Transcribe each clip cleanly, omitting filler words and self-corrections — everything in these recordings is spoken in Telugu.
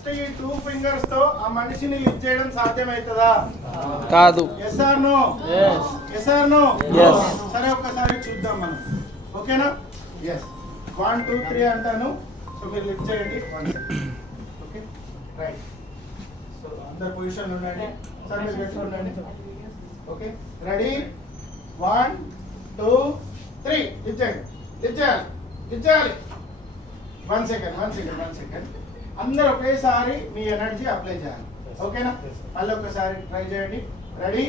జస్ట్ ఈ 2 ఫింగర్స్ తో ఆ మనిషిని లిఫ్ట్ చేయడం సాధ్యమవుతుందా? కాదు. Yes or no? Yes or no? సరే ఒక్కసారి చూద్దాం మనం. ఓకేనా? ఎస్. 1 2 3 అంటాను. సో మీరు లిఫ్ట్ చేయండి. 1 సెకండ్. Okay right. సో అందరు పొజిషన్ ఉండండి. సరే మీరు గట్టిగా ఉండండి. ఓకే రెడీ 1 2 3 లిఫ్ట్ చేయండి. లిఫ్ట్ చేయాలి. లిఫ్ట్ చేయాలి. 1 సెకండ్. అందరూ ఒకేసారి మీ ఎనర్జీ అప్లై చేయాలి. ఓకేనా? మళ్ళీ ఒకసారి ట్రై చేయండి. Ready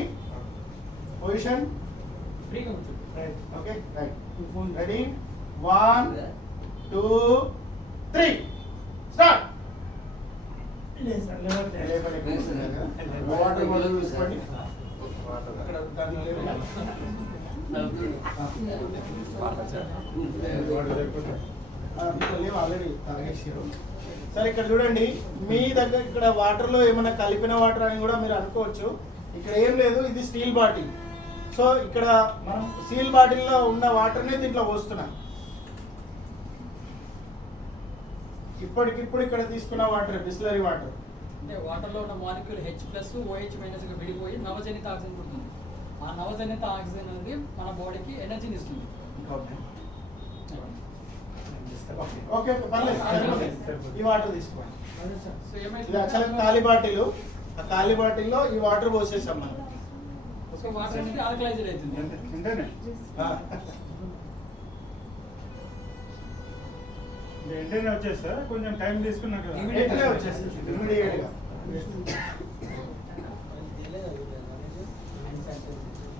position okay right. Ready 1 2 3 start. Water bottle తీసుకోండి. అక్కడ దాని ఆల్రెడీ తాగేసారు. సరే ఇక్కడ చూడండి, మీ దగ్గర ఇక్కడ వాటర్ లో ఏమైనా కలిపిన వాటర్ అని కూడా మీరు అనుకోవచ్చు. ఇక్కడ ఏం లేదు, ఇది స్టీల్ బాటిల్. సో ఇక్కడ మనం స్టీల్ బాటిల్ లో ఉన్న వాటర్ ని దీంట్లో పోస్తున్నాం. ఇప్పటికిప్పుడు ఇక్కడ తీసుకున్న వాటర్ బిస్లరీ వాటర్ అంటే వాటర్ లో ఉన్న మాలిక్యూల్ H+ OH- గా విడిపోయి నవజనిత ఆక్సిజన్ పుడుతుంది. ఆ నవజనిత ఆక్సిజన్ అనేది మన బాడీకి ఎనర్జీని ఇస్తుంది. ఓకే పర్లేదు. ఈ వాటర్ తీసుకోండి. సో ఏమైతే యాక్చువల్గా ఖాళీ బాటిల్, ఆ ఖాళీ బాటిల్లో ఈ వాటర్ పోసేసాం మనం. సో వాటర్ అనేది ఆల్కలైజ్డ్ అవుతుంది. వెంటనే వచ్చేస్తా, కొంచెం టైం తీసుకున్నాక వెంటనే వచ్చేస్తుంది ఇమ్మీడియట్ గా.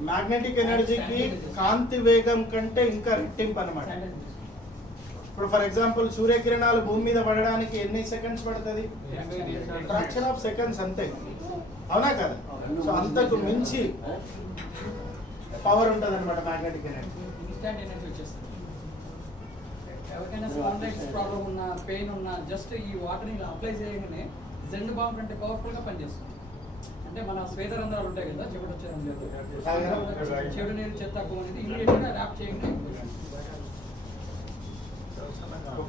మ్యాగ్నెటిక్ ఎనర్జీకి కాంతి వేగం కంటే ఇంకా రెట్టింపు అన్నమాట. ఇప్పుడు ఫర్ ఎగ్జాంపుల్ సూర్యకిరణాలు భూమి మీద పడడానికి ఎన్ని సెకండ్స్ పడుతుంది? ఫ్రాక్షన్ ఆఫ్ సెకండ్స్ అంతే. అవునా కదా? సో అంతకు మించి పవర్ ఉంటుంది అనమాట మ్యాగ్నెటిక్ ఎనర్జీ. ఇన్స్టాంట్ ఎనర్జీ వచ్చేస్తుంది. ఎవరికైనా స్పాండైటిస్ ప్రాబ్లం ఉన్నా, పెయిన్ ఉన్నా, జస్ట్ ఈ వాటర్ని ఇలా అప్లై చేయగానే జెండ్ బాంబ్ కంటే పవర్ఫుల్గా పనిచేస్తుంది. అంటే మన శ్వేతరంధ్రాలు ఉంటాయి కదా, చెవిటి వచ్చే రంధ్రాలు, చెడు నీరు చెత్త అనేది ఇమీడియట్గా ర్యాప్ చేయగానే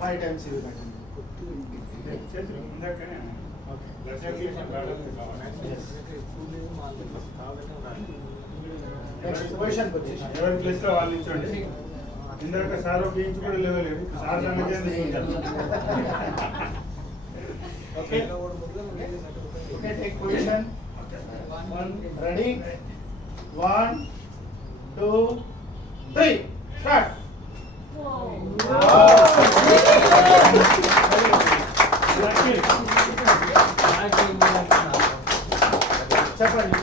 5 times ఇది ఇందాకనే ఎవరి ప్లేస్ లో వాళ్ళు ఇచ్చండి. ఇందాక సార్ ఒక ఇంచు కూడా లేవలేదు. Sir okay okay take position. Ready 1 2 3 start. చెప్పండి.